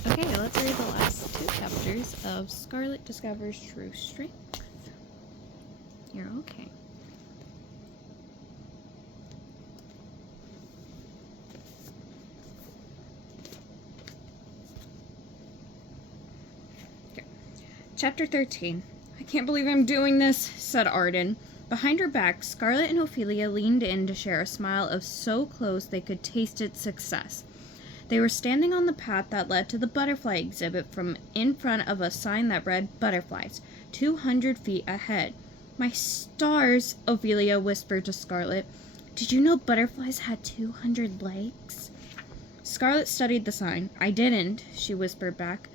Okay, let's read the last two chapters of Scarlet Discovers True Strength. You're okay. Okay. Chapter 13. I can't believe I'm doing this, said Arden. Behind her back, Scarlet and Ophelia leaned in to share a smile of so close they could taste its success. They were standing on the path that led to the butterfly exhibit from in front of a sign that read Butterflies, 200 feet ahead. My stars, Ophelia whispered to Scarlet. Did you know butterflies had 200 legs? Scarlet studied the sign. I didn't, she whispered back.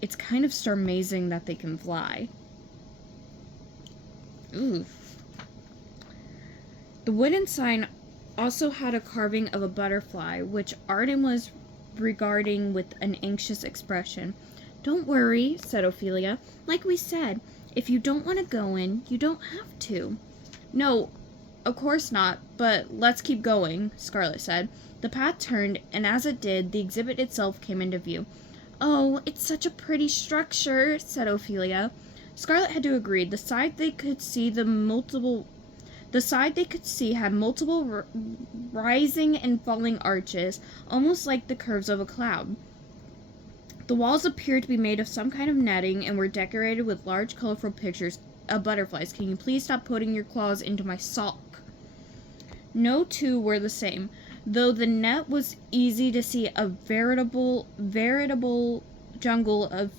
It's kind of star-mazing that they can fly. Ooh. The wooden sign also had a carving of a butterfly, which Arden was regarding with an anxious expression. Don't worry, said Ophelia. Like we said, if you don't want to go in, you don't have to. No, of course not, but let's keep going, Scarlet said. The path turned, and as it did, the exhibit itself came into view. Oh, it's such a pretty structure, said Ophelia. Scarlet had to agree. The side they could see had multiple rising and falling arches, almost like the curves of a cloud. The walls appeared to be made of some kind of netting and were decorated with large, colorful pictures of butterflies. Can you please stop putting your claws into my sock? No two were the same, though the net was easy to see a veritable jungle of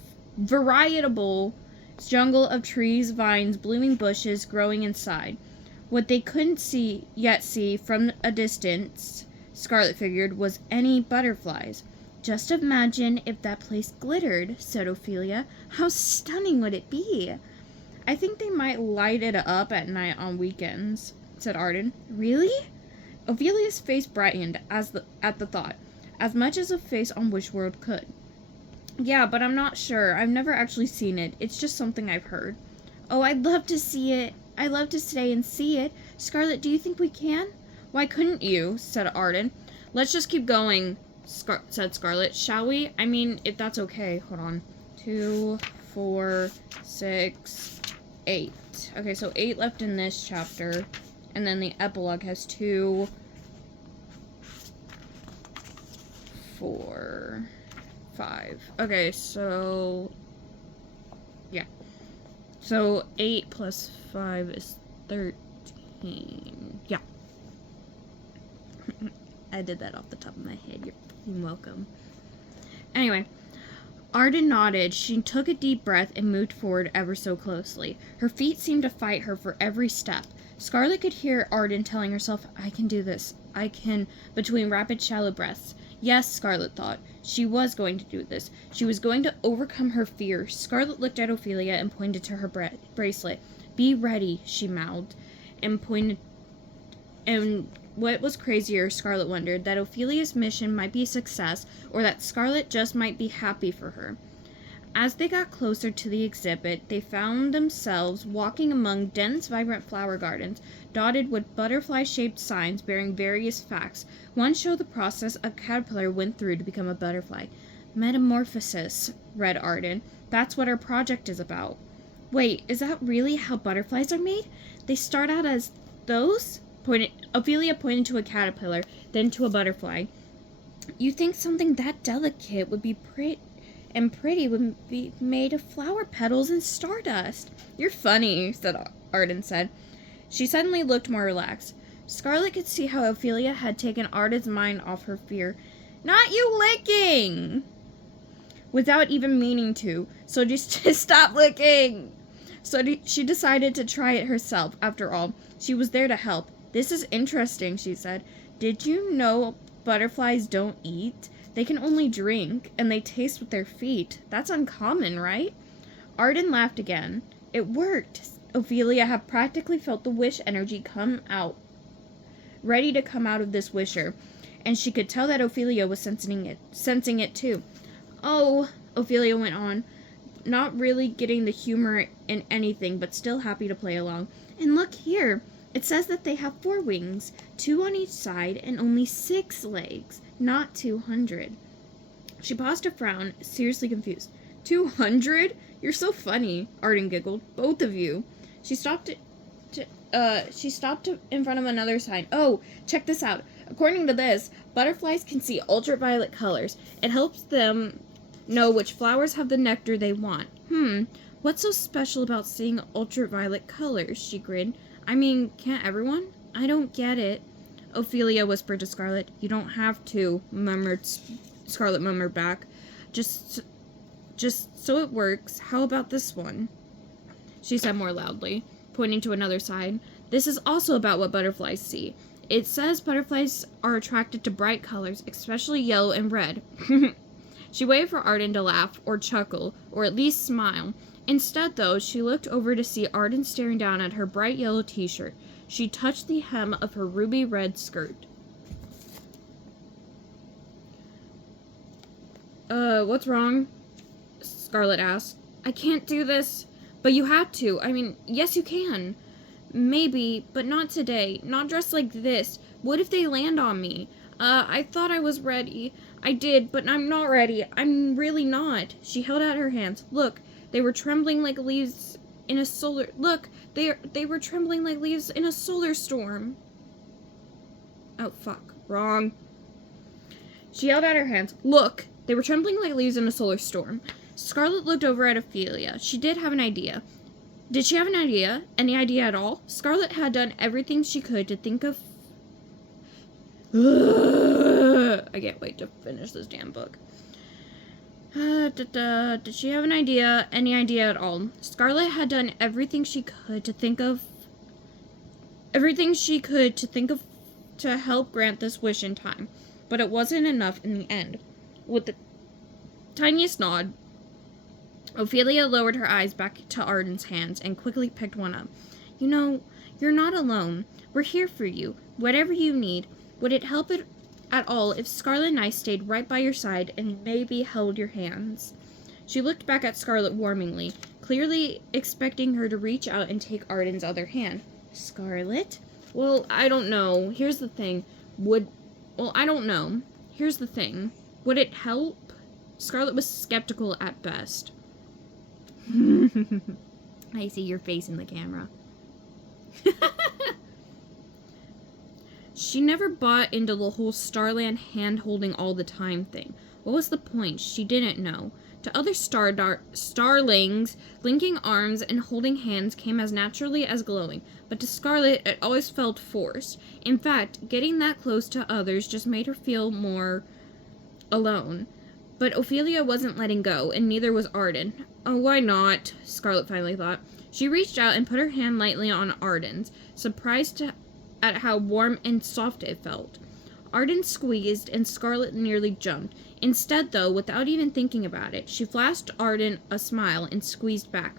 trees, vines, blooming bushes growing inside. What they couldn't yet see from a distance, Scarlet figured, was any butterflies. Just imagine if that place glittered, said Ophelia. How stunning would it be? I think they might light it up at night on weekends, said Arden. Really? Ophelia's face brightened at the thought, as much as a face on Wishworld could. Yeah, but I'm not sure. I've never actually seen it. It's just something I've heard. Oh, I'd love to see it. I'd love to stay and see it. Scarlet, do you think we can? Why couldn't you? Said Arden. Let's just keep going, said Scarlet. Shall we? I mean, if that's okay. Hold on. 2, 4, 6, 8. Okay, so 8 left in this chapter. And then the epilogue has 2, 4, 5. Okay, so... yeah. So 8 plus 5 is 13. Yeah. I did that off the top of my head. You're welcome. Anyway, Arden nodded. She took a deep breath and moved forward ever so closely. Her feet seemed to fight her for every step. Scarlet could hear Arden telling herself, I can do this. I can, between rapid, shallow breaths. Yes, Scarlet thought. She was going to do this. She was going to overcome her fear. Scarlet looked at Ophelia and pointed to her bracelet. Be ready, she mouthed, and pointed. And what was crazier, Scarlet wondered, that Ophelia's mission might be a success, or that Scarlet just might be happy for her. As they got closer to the exhibit, they found themselves walking among dense, vibrant flower gardens, dotted with butterfly-shaped signs bearing various facts. One showed the process a caterpillar went through to become a butterfly. Metamorphosis, read Arden. That's what our project is about. Wait, is that really how butterflies are made? They start out as those? Ophelia pointed to a caterpillar, then to a butterfly. You think something that delicate would be pretty would be made of flower petals and stardust. You're funny, Arden said. She suddenly looked more relaxed. Scarlet could see how Ophelia had taken Arden's mind off her fear. Not you licking! Without even meaning to, so just stop licking! So she decided to try it herself. After all, she was there to help. This is interesting, she said. Did you know butterflies don't eat? They can only drink, and they taste with their feet. That's uncommon, right? Arden laughed again. It worked. Ophelia had practically felt the wish energy come out, ready to come out of this wisher, and she could tell that Ophelia was sensing it too. Oh, Ophelia went on, not really getting the humor in anything, but still happy to play along. And look here. It says that they have 4 wings, 2 on each side, and only 6 legs, not 200. She paused to frown, seriously confused. 200? You're so funny, Arden giggled. Both of you. She stopped in front of another sign. Oh, check this out. According to this, butterflies can see ultraviolet colors. It helps them know which flowers have the nectar they want. What's so special about seeing ultraviolet colors? She grinned. I mean, can't everyone? I don't get it. Ophelia whispered to Scarlet. You don't have to, Scarlet murmured back. Just so it works. How about this one? She said more loudly, pointing to another side. This is also about what butterflies see. It says butterflies are attracted to bright colors, especially yellow and red. She waited for Arden to laugh, or chuckle, or at least smile. Instead, though, she looked over to see Arden staring down at her bright yellow t-shirt. She touched the hem of her ruby red skirt. What's wrong? Scarlet asked. I can't do this. But you have to. I mean, yes you can. Maybe, but not today. Not dressed like this. What if they land on me? I thought I was ready. I did, but I'm not ready. I'm really not. She held out her hands. Look, they were trembling like leaves in a solar... Look, they were trembling like leaves in a solar storm. Oh, fuck. Wrong. She held out her hands. Look, they were trembling like leaves in a solar storm. Scarlet looked over at Ophelia. She did have an idea. Did she have an idea? Any idea at all? Scarlet had done everything she could to think of... I can't wait to finish this damn book. Did she have an idea? Any idea at all? Scarlet had done everything she could to think of... to help grant this wish in time. But it wasn't enough in the end. With the tiniest nod, Ophelia lowered her eyes back to Arden's hands and quickly picked one up. You know, you're not alone. We're here for you. Whatever you need. Would it help at all if Scarlet and I stayed right by your side and maybe held your hands? She looked back at Scarlet warmingly, clearly expecting her to reach out and take Arden's other hand. Scarlet? Well, I don't know. Here's the thing. I don't know. Here's the thing. Would it help? Scarlet was skeptical at best. I see your face in the camera. She never bought into the whole Starland hand-holding all the time thing. What was the point? She didn't know. To other starlings, linking arms and holding hands came as naturally as glowing, but to Scarlet it always felt forced. In fact, getting that close to others just made her feel more alone. But Ophelia wasn't letting go, and neither was Arden. Oh, why not? Scarlet finally thought. She reached out and put her hand lightly on Arden's, surprised at how warm and soft it felt. Arden squeezed, and Scarlet nearly jumped. Instead, though, without even thinking about it, she flashed Arden a smile and squeezed back.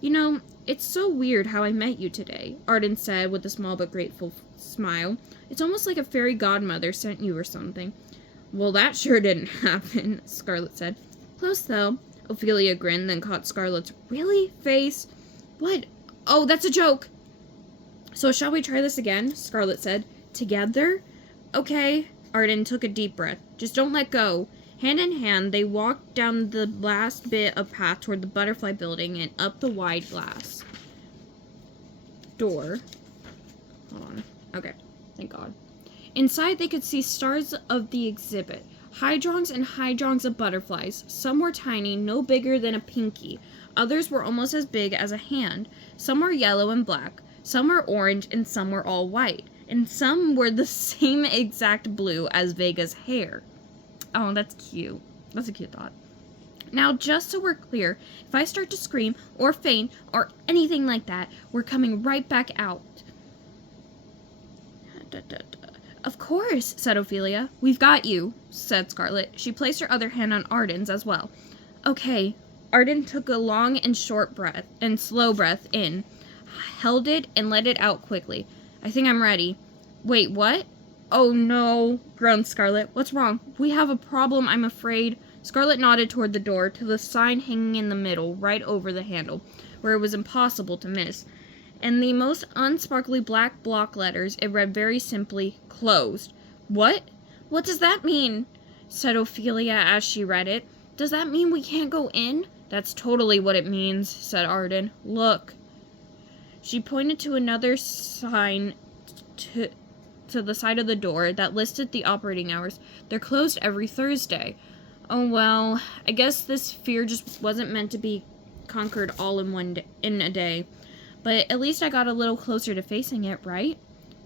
You know, it's so weird how I met you today, Arden said with a small but grateful smile. It's almost like a fairy godmother sent you or something. Well, that sure didn't happen, Scarlet said. Close, though. Ophelia grinned, then caught Scarlet's really face. What? Oh, that's a joke. So shall we try this again? Scarlet said. Together? Okay. Arden took a deep breath. Just don't let go. Hand in hand, they walked down the last bit of path toward the butterfly building and up the wide glass door. Hold on. Okay. Thank God. Inside, they could see stars of the exhibit. Hydrons and hydrons of butterflies. Some were tiny, no bigger than a pinky. Others were almost as big as a hand. Some were yellow and black. Some were orange, and some were all white. And some were the same exact blue as Vega's hair. Oh, that's cute. That's a cute thought. Now, just so we're clear, if I start to scream or faint or anything like that, we're coming right back out. Of course, said Ophelia. We've got you, said Scarlet. She placed her other hand on Arden's as well. Okay. Arden took a long and short breath, and slow breath in, held it, and let it out quickly. I think I'm ready. Wait, what? Oh no, groaned Scarlet. What's wrong? We have a problem, I'm afraid. Scarlet nodded toward the door, to the sign hanging in the middle, right over the handle, where it was impossible to miss. In the most unsparkly black block letters, it read very simply, closed. What? What does that mean? said Ophelia as she read it. Does that mean we can't go in? That's totally what it means, said Arden. Look. She pointed to another sign to the side of the door that listed the operating hours. They're closed every Thursday. Oh well, I guess this fear just wasn't meant to be conquered all in a day. But at least I got a little closer to facing it, right?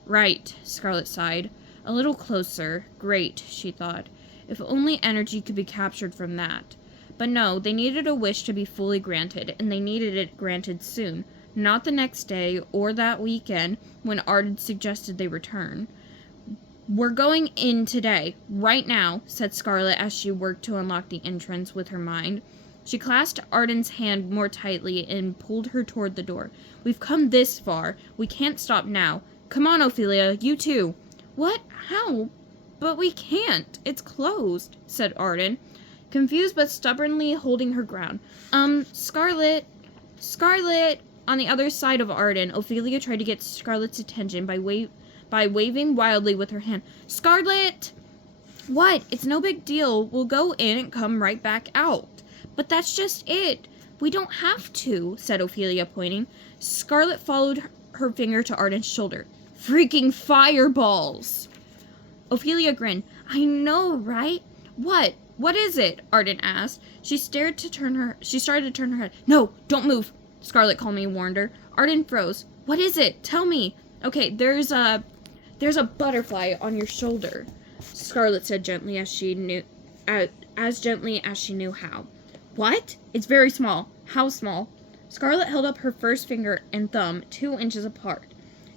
Right, Scarlet sighed. A little closer. Great, she thought. If only energy could be captured from that. But no, they needed a wish to be fully granted, and they needed it granted soon. Not the next day or that weekend when Arden suggested they return. We're going in today, right now, said Scarlet as she worked to unlock the entrance with her mind. She clasped Arden's hand more tightly and pulled her toward the door. We've come this far. We can't stop now. Come on, Ophelia, you too. What? How? But we can't. It's closed, said Arden, confused but stubbornly holding her ground. Scarlet! Scarlet! On the other side of Arden, Ophelia tried to get Scarlet's attention by waving wildly with her hand. Scarlet! What? It's no big deal. We'll go in and come right back out. But that's just it. We don't have to, said Ophelia, pointing. Scarlet followed her finger to Arden's shoulder. Freaking fireballs! Ophelia grinned. I know, right? What? What is it? Arden asked. She started to turn her head. No, don't move, Scarlet calmly warned her. Arden froze. What is it? Tell me. Okay, there's a butterfly on your shoulder, Scarlet said gently as gently as she knew how. What? It's very small. How small? Scarlet held up her first finger and thumb 2 inches apart.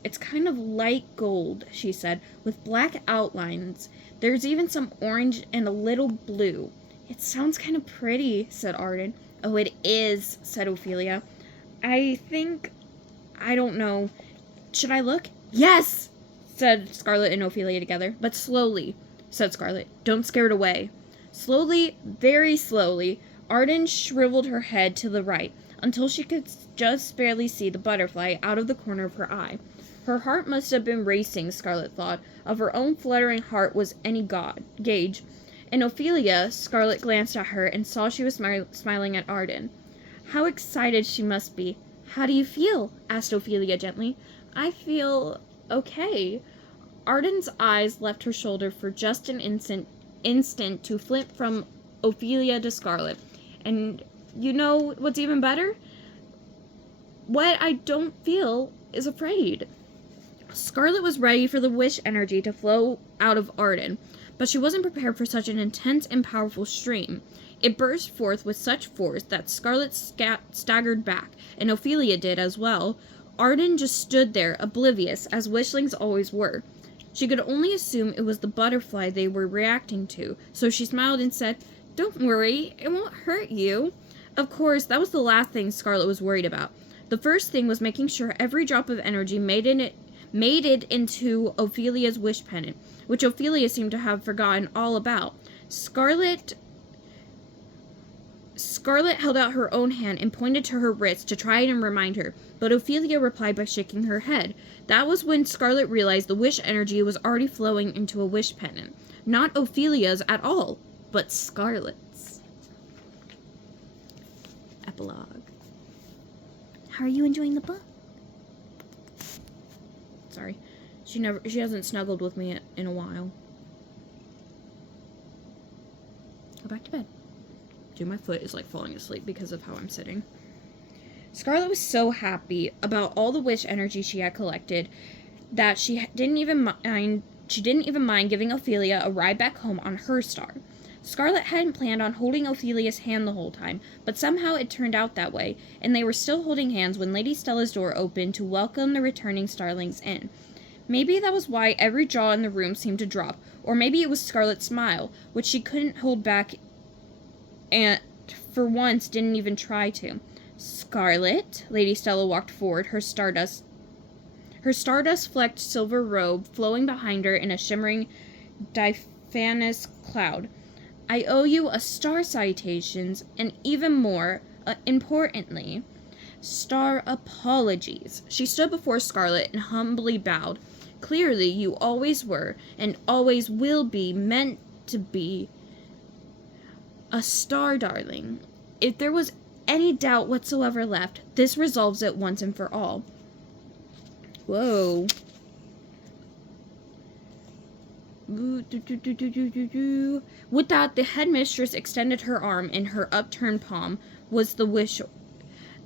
It's kind of light gold, she said, with black outlines. There's even some orange and a little blue. It sounds kind of pretty, said Arden. Oh, it is, said Ophelia. I don't know. Should I look? Yes, said Scarlet and Ophelia together. But slowly, said Scarlet. Don't scare it away. Slowly, very slowly, Arden shriveled her head to the right until she could just barely see the butterfly out of the corner of her eye. Her heart must have been racing, Scarlet thought. Of her own fluttering heart was any gauge. And Ophelia, Scarlet glanced at her and saw she was smiling at Arden. How excited she must be. How do you feel? Asked Ophelia gently. I feel okay. Arden's eyes left her shoulder for just an instant to flip from Ophelia to Scarlet. And you know what's even better? What I don't feel is afraid. Scarlet was ready for the wish energy to flow out of Arden, but she wasn't prepared for such an intense and powerful stream. It burst forth with such force that Scarlet staggered back, and Ophelia did as well. Arden just stood there, oblivious, as wishlings always were. She could only assume it was the butterfly they were reacting to, so she smiled and said, Don't worry, it won't hurt you. Of course, that was the last thing Scarlet was worried about. The first thing was making sure every drop of energy made it into Ophelia's wish pendant, which Ophelia seemed to have forgotten all about. Scarlet held out her own hand and pointed to her wrist to try and remind her, but Ophelia replied by shaking her head. That was when Scarlet realized the wish energy was already flowing into a wish pendant. Not Ophelia's at all, but Scarlet's. Epilogue. How are you enjoying the book? Sorry. She hasn't snuggled with me in a while. Go back to bed. Dude, my foot is like falling asleep because of how I'm sitting. Scarlet was so happy about all the wish energy she had collected that she didn't even mind giving Ophelia a ride back home on her star. Scarlet hadn't planned on holding Ophelia's hand the whole time, but somehow it turned out that way, and they were still holding hands when Lady Stella's door opened to welcome the returning starlings in. Maybe that was why every jaw in the room seemed to drop, or maybe it was Scarlet's smile, which she couldn't hold back and for once didn't even try to. Scarlet, Lady Stella walked forward, her stardust-flecked silver robe flowing behind her in a shimmering diaphanous cloud. I owe you a star citations, and even more, importantly, star apologies. She stood before Scarlet and humbly bowed. Clearly, you always were, and always will be, meant to be A star darling. If there was any doubt whatsoever left, this resolves it once and for all. Whoa. With that, the headmistress extended her arm, and her upturned palm was the wish.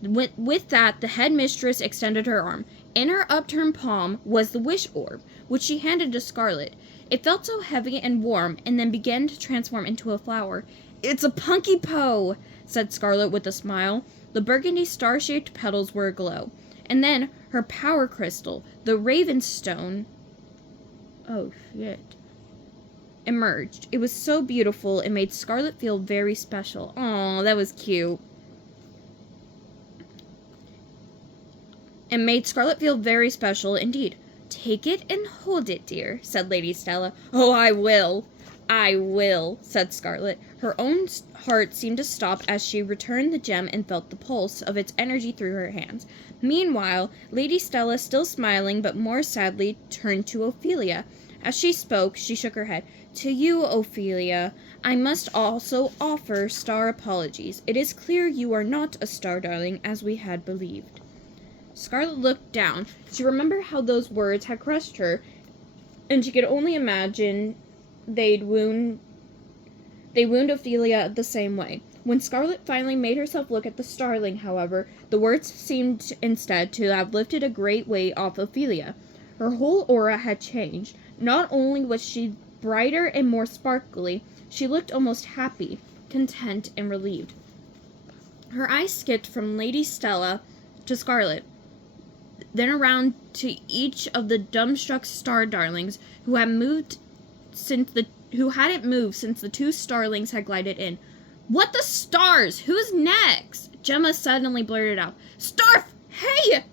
With that, the headmistress extended her arm. In her upturned palm was the wish orb, which she handed to Scarlet. It felt so heavy and warm, and then began to transform into a flower. "It's a punky po," said Scarlet with a smile. The burgundy star-shaped petals were aglow. And then her power crystal, the Ravenstone, emerged. It was so beautiful, it made Scarlet feel very special. Aw, that was cute. It made Scarlet feel very special indeed. "Take it and hold it, dear," said Lady Stella. "Oh, I will, said Scarlet. Her own heart seemed to stop as she returned the gem and felt the pulse of its energy through her hands. Meanwhile, Lady Stella, still smiling but more sadly, turned to Ophelia. As she spoke, she shook her head. "To you, Ophelia, I must also offer star apologies. It is clear you are not a star darling, as we had believed." Scarlet looked down. She remembered how those words had crushed her, and she could only imagine they'd wound Ophelia the same way. When Scarlet finally made herself look at the starling, however, the words seemed instead to have lifted a great weight off Ophelia. Her whole aura had changed. Not only was she brighter and more sparkly, she looked almost happy, content, and relieved. Her eyes skipped from Lady Stella to Scarlet, then around to each of the dumbstruck star darlings who hadn't moved since the two starlings had glided in. "What the stars? Who's next?" Gemma suddenly blurted out. "Starf! Hey!"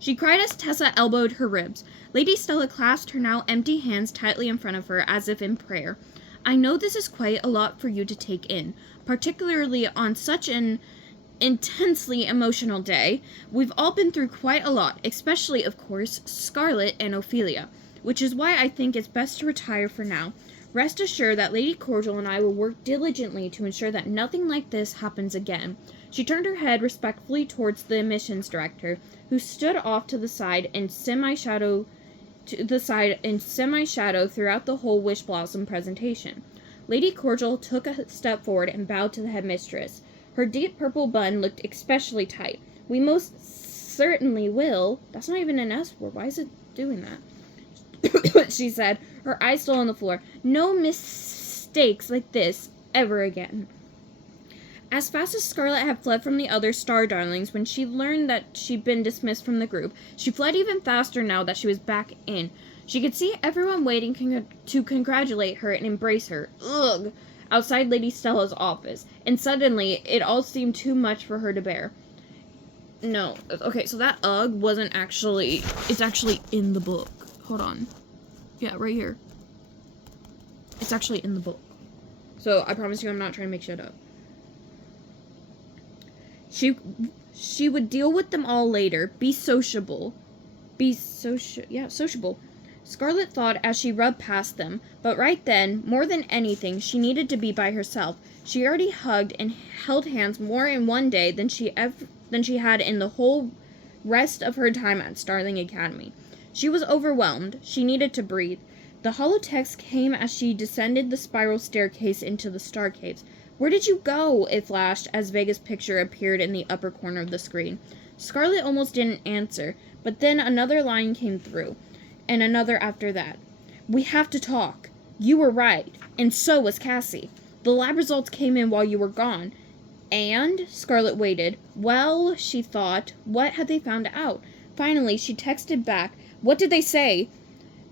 she cried as Tessa elbowed her ribs. Lady Stella clasped her now empty hands tightly in front of her, as if in prayer. "I know this is quite a lot for you to take in, particularly on such an intensely emotional day. We've all been through quite a lot, especially, of course, Scarlet and Ophelia, which is why I think it's best to retire for now. Rest assured that Lady Cordial and I will work diligently to ensure that nothing like this happens again." She turned her head respectfully towards the admissions director, who stood off to the side in semi-shadow throughout the whole Wish Blossom presentation. Lady Cordial took a step forward and bowed to the headmistress. Her deep purple bun looked especially tight. "We most certainly will." That's not even an S word. Why is it doing that? She said, her eyes still on the floor. "No mistakes like this ever again." As fast as Scarlet had fled from the other star darlings when she learned that she'd been dismissed from the group, she fled even faster now that she was back in. She could see everyone waiting to congratulate her and embrace her. Ugh! Outside Lady Stella's office, and suddenly it all seemed too much for her to bear. No, okay, so that ugh wasn't actually, it's actually in the book. Hold on. Yeah, right here. It's actually in the book. So I promise you I'm not trying to make shit up. She would deal with them all later. Be sociable. Sociable. Scarlet thought as she rubbed past them, but right then, more than anything, she needed to be by herself. She already hugged and held hands more in one day than she had in the whole rest of her time at Starling Academy. She was overwhelmed. She needed to breathe. The holotext came as she descended the spiral staircase into the star caves. "Where did you go?" it flashed as Vega's picture appeared in the upper corner of the screen. Scarlet almost didn't answer, but then another line came through, and another after that. "We have to talk. You were right, and so was Cassie. The lab results came in while you were gone." And Scarlet waited. Well, she thought, what had they found out? Finally, she texted back. "What did they say?"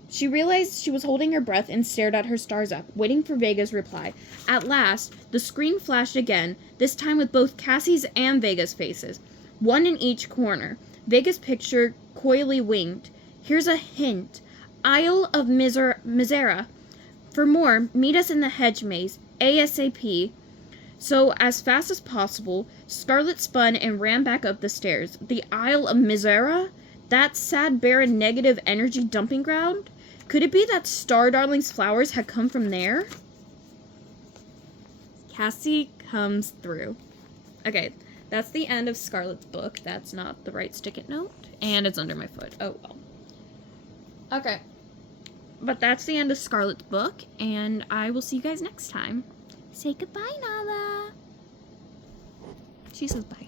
She realized she was holding her breath and stared at her stars up, waiting for Vega's reply. At last, the screen flashed again, this time with both Cassie's and Vega's faces, one in each corner. Vega's picture coyly winked. "Here's a hint. Isle of Misera. For more, meet us in the hedge maze, ASAP." So, as fast as possible, Scarlet spun and ran back up the stairs. The Isle of Misera? That sad, barren, negative energy dumping ground? Could it be that Star Darling's flowers had come from there? Cassie comes through. Okay, that's the end of Scarlet's book. That's not the right stick-it note. And it's under my foot. Oh, well. Okay. But that's the end of Scarlet's book, and I will see you guys next time. Say goodbye, Nala. She says bye.